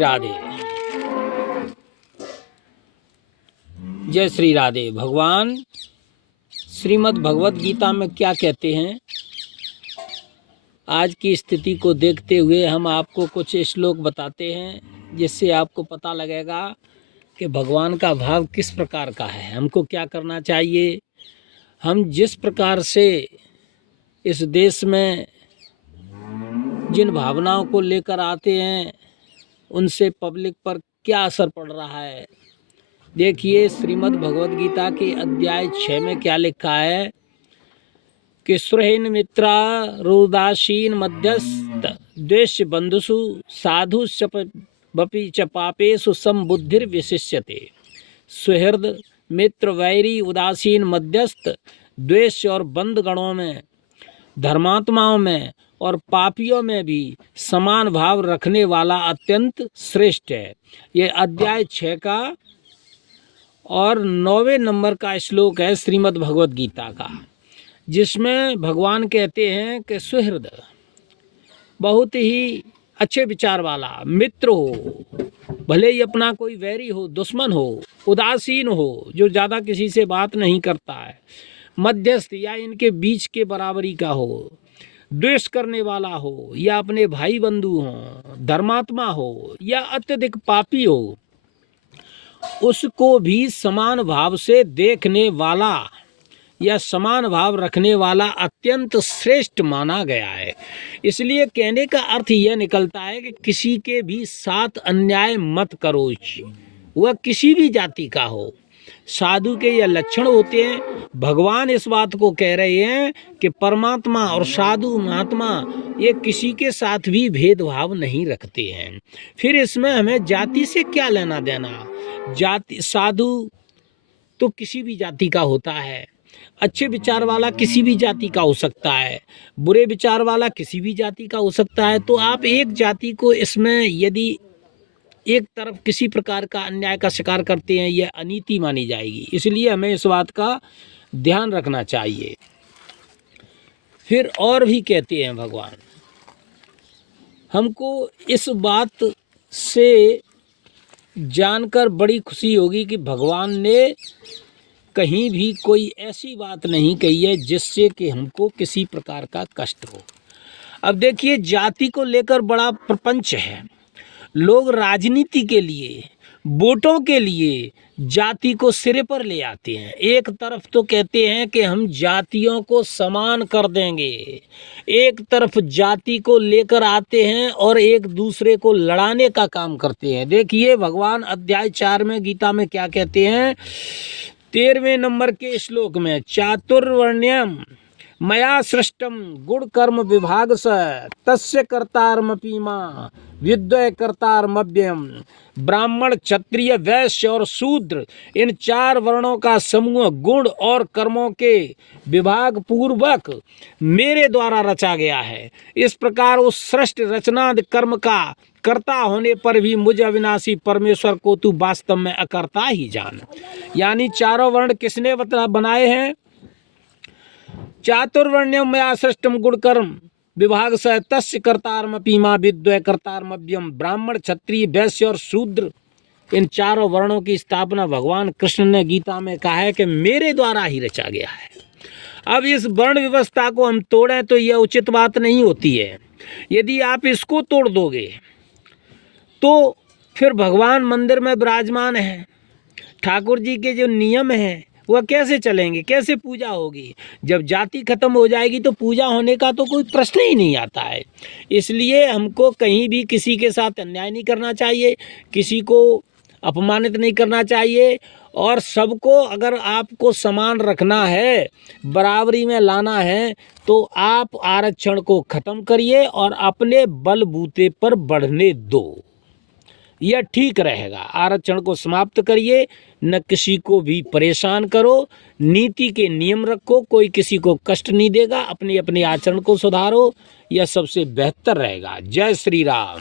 राधे। जय श्री राधे। भगवान श्रीमद् भगवत गीता में क्या कहते हैं, आज की स्थिति को देखते हुए हम आपको कुछ श्लोक बताते हैं जिससे आपको पता लगेगा कि भगवान का भाव किस प्रकार का है, हमको क्या करना चाहिए। हम जिस प्रकार से इस देश में जिन भावनाओं को लेकर आते हैं उनसे पब्लिक पर क्या असर पड़ रहा है। देखिए श्रीमद् भगवत गीता के अध्याय 6 में क्या लिखा है कि सुरहीन मित्रा रुदासीन मध्यस्थ द्वेष बंधुषु साधु बपि च पापेषु समबुद्धिर विशिष्यते। सुहृद मित्र वैरी उदासीन मध्यस्थ द्वेष और बंध गणों में, धर्मात्माओं में और पापियों में भी समान भाव रखने वाला अत्यंत श्रेष्ठ है। ये अध्याय 6 का और 9वें नंबर का श्लोक है श्रीमद् भगवत गीता का, जिसमें भगवान कहते हैं कि सुहृद बहुत ही अच्छे विचार वाला मित्र हो, भले ही अपना कोई वैरी हो, दुश्मन हो, उदासीन हो, जो ज़्यादा किसी से बात नहीं करता है, मध्यस्थ या इनके बीच के बराबरी का हो, द्वेष करने वाला हो या अपने भाई बंधु हो, धर्मात्मा हो या अत्यधिक पापी हो, उसको भी समान भाव से देखने वाला या समान भाव रखने वाला अत्यंत श्रेष्ठ माना गया है। इसलिए कहने का अर्थ यह निकलता है कि किसी के भी साथ अन्याय मत करो, वह किसी भी जाति का हो। साधु के ये लक्षण होते हैं। भगवान इस बात को कह रहे हैं कि परमात्मा और साधु महात्मा ये किसी के साथ भी भेदभाव नहीं रखते हैं। फिर इसमें हमें जाति से क्या लेना देना। जाति, साधु तो किसी भी जाति का होता है, अच्छे विचार वाला किसी भी जाति का हो सकता है, बुरे विचार वाला किसी भी जाति का हो सकता है। तो आप एक जाति को इसमें यदि एक तरफ किसी प्रकार का अन्याय का शिकार करते हैं, यह अनीति मानी जाएगी। इसलिए हमें इस बात का ध्यान रखना चाहिए। फिर और भी कहते हैं भगवान, हमको इस बात से जानकर बड़ी खुशी होगी कि भगवान ने कहीं भी कोई ऐसी बात नहीं कही है जिससे कि हमको किसी प्रकार का कष्ट हो। अब देखिए जाति को लेकर बड़ा प्रपंच है। लोग राजनीति के लिए, वोटों के लिए जाति को सिरे पर ले आते हैं। एक तरफ तो कहते हैं कि हम जातियों को समान कर देंगे, एक तरफ जाति को लेकर आते हैं और एक दूसरे को लड़ाने का काम करते हैं। देखिए भगवान अध्याय 4 में गीता में क्या कहते हैं, 13वें नंबर के श्लोक में, चातुर्वर्ण्यम मया सृष्टम गुण कर्म विभाग स तस्य कर्तारमपि मां विद्वय कर्तारमव्ययम। ब्राह्मण, क्षत्रिय, वैश्य और शूद्र इन 4 वर्णों का समूह गुण और कर्मों के विभाग पूर्वक मेरे द्वारा रचा गया है। इस प्रकार उस सृष्टि रचनाद कर्म का कर्ता होने पर भी मुझ अविनाशी परमेश्वर को तू वास्तव में अकर्ता ही जान। यानी चारों वर्ण किसने बनाए हैं? चातुर्वर्ण्यम मया सृष्टम गुण कर्म विभाग स तस्य कर्तारमपि मां विद्वय कर्तारमव्ययम। ब्राह्मण, क्षत्रिय, वैश्य और शूद्र इन 4 वर्णों की स्थापना भगवान कृष्ण ने गीता में कहा है कि मेरे द्वारा ही रचा गया है। अब इस वर्ण व्यवस्था को हम तोड़ें तो यह उचित बात नहीं होती है। यदि आप इसको तोड़ दोगे तो फिर भगवान मंदिर में विराजमान है, ठाकुर जी के जो नियम हैं वह कैसे चलेंगे, कैसे पूजा होगी? जब जाति खत्म हो जाएगी तो पूजा होने का तो कोई प्रश्न ही नहीं आता है। इसलिए हमको कहीं भी किसी के साथ अन्याय नहीं करना चाहिए, किसी को अपमानित नहीं करना चाहिए, और सबको अगर आपको समान रखना है, बराबरी में लाना है, तो आप आरक्षण को ख़त्म करिए और अपने बलबूते पर बढ़ने दो, यह ठीक रहेगा। आरक्षण को समाप्त करिए, न किसी को भी परेशान करो, नीति के नियम रखो, कोई किसी को कष्ट नहीं देगा, अपने अपने आचरण को सुधारो, यह सबसे बेहतर रहेगा। जय श्री राम।